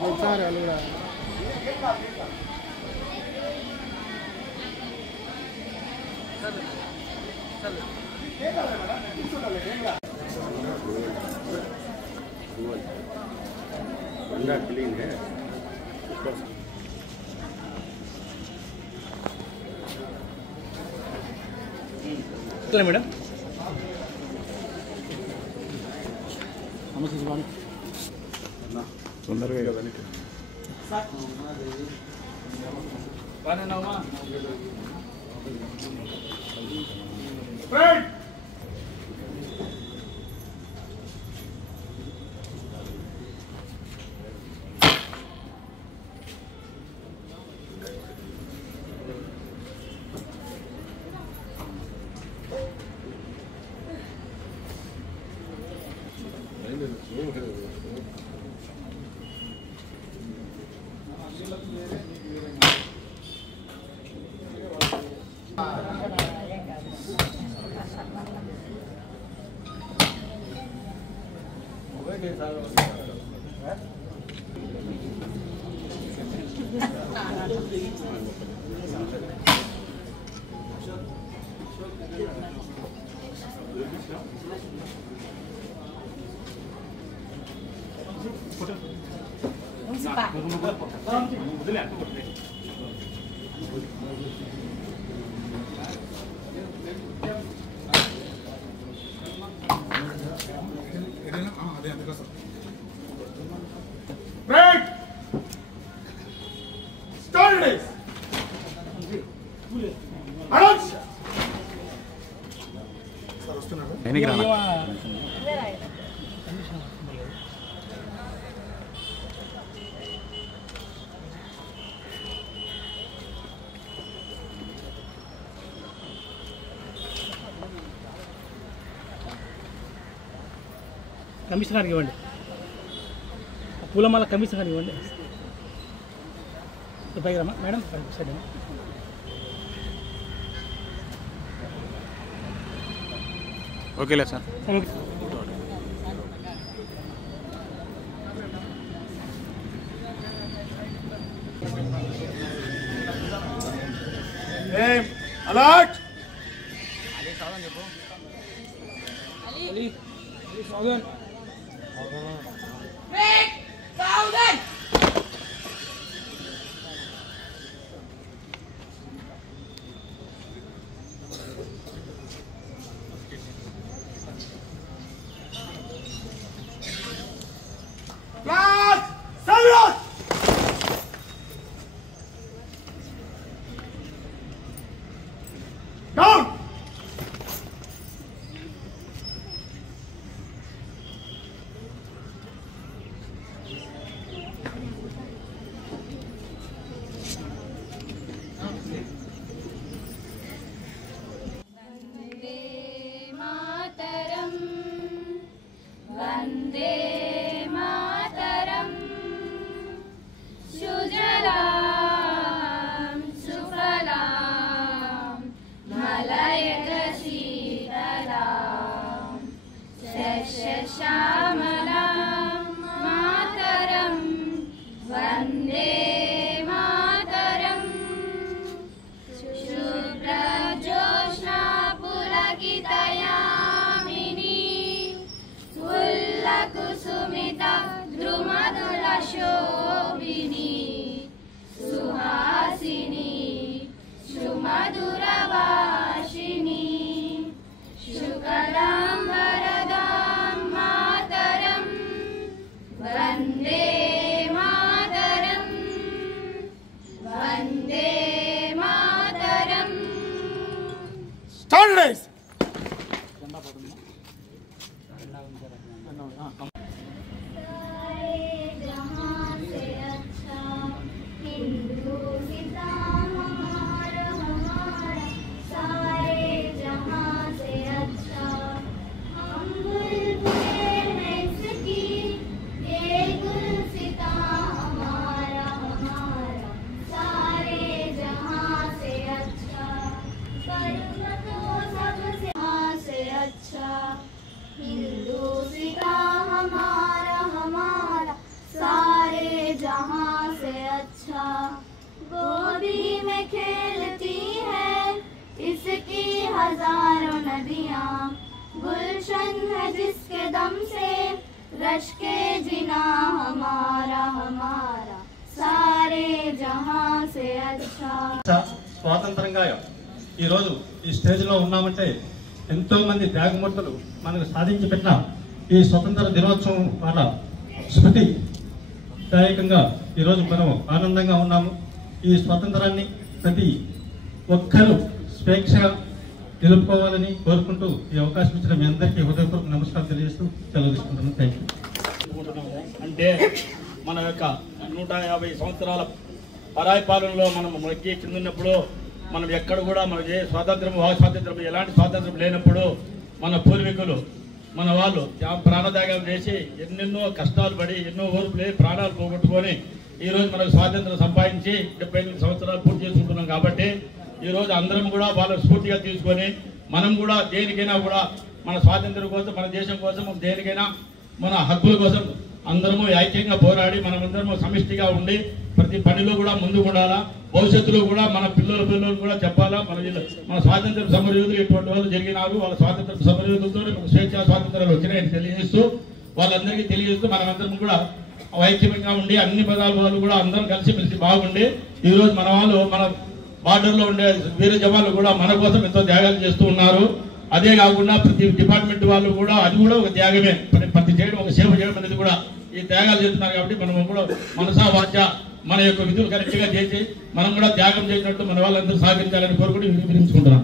ఒకసారి వాళ్ళు కూడా बंदा क्लीन है चलो मैडम नमस्ते शिवानी सुंदर का बनी కమిషన్ గారికి ఇవ్వండి పూలమాల కమిషన్ గారికి ఇవ్వండి పైకి రమ్మా మేడం సరే ఓకేలే సార్ ఓకే अलर्ट सावधान नदियाँ, गुलशन है जिसके दम से रश के जिना हमारा हमारा सारे जहां से अच्छा। స్వాతంత్రంగా ఈరోజు ఈ స్టేజ్లో ఉన్నామంటే ఎంతో మంది త్యాగమూర్తులు మనకు సాధించి పెట్టిన ఈ స్వతంత్ర దినోత్సవం వాళ్ళ స్మృతిదాయకంగా ఈరోజు మనం ఆనందంగా ఉన్నాము. ఈ స్వాతంత్రాన్ని ప్రతి ఒక్కరూ స్వేచ్ఛగా నిలుపుకోవాలని కోరుకుంటూ ఈ అవకాశం ఇచ్చిన మీ అందరికీ హృదయపూర్వక నమస్కారం తెలియజేస్తూ సెలవు తీసుకుంటున్నాను. Thank you. అంటే మన యొక్క 150 సంవత్సరాల పరాయి పాలనలో మనం మగ్గి కిందన్నప్పుడు మనం ఎక్కడ కూడా మనకి స్వాతంత్రం ఎలాంటి స్వాతంత్రం లేనప్పుడు మన పూర్వీకులు మన వాళ్ళు ప్రాణత్యాగం చేసి ఎన్నెన్నో కష్టాలు పడి ఎన్నో ఓర్పులు ప్రాణాలు పోగొట్టుకొని ఈరోజు మనకు స్వాతంత్రం సంపాదించి 78 సంవత్సరాలు పూర్తి చేసుకుంటున్నాం. కాబట్టి ఈరోజు అందరం కూడా వాళ్ళ స్ఫూర్తిగా తీసుకొని మనం కూడా దేనికైనా కూడా మన స్వాతంత్రం కోసం మన దేశం కోసం దేనికైనా మన హక్కుల కోసం అందరము ఐక్యంగా పోరాడి మనమందరము సమిష్టిగా ఉండి ప్రతి పనిలో కూడా ముందుకు ఉండాలా. భవిష్యత్తులో కూడా మన పిల్లలు కూడా చెప్పాలా మన స్వాతంత్ర సమరయోధులు ఎటువంటి వాళ్ళు జరిగినారు, వాళ్ళ స్వాతంత్ర సమరయోధులతో స్వేచ్ఛా స్వాతంత్రాలు వచ్చినాయని తెలియజేస్తూ వాళ్ళందరికీ తెలియజేస్తూ మనమందరం కూడా ఐక్యంగా ఉండి అన్ని పదాల వాళ్ళు కూడా అందరం కలిసిమెలిసి బాగుండి ఈరోజు మన వాళ్ళు మన బార్డర్లో ఉండే వీర జవాన్లు కూడా మన కోసం ఎంతో త్యాగాలు చేస్తూ ఉన్నారు. అదే కాకుండా ప్రతి డిపార్ట్మెంట్ వాళ్ళు కూడా అది కూడా ఒక త్యాగమే, ప్రతి చేయడం ఒక సేవ చేయడం అనేది కూడా ఈ త్యాగాలు చేస్తున్నారు. కాబట్టి మనం కూడా మనసా వాచ మన యొక్క విధులు కరెక్ట్గా చేసి మనం కూడా త్యాగం చేసినట్టు మన వాళ్ళందరూ సాధించాలని కోరుకుంటూ వినిపించుకుంటున్నాం.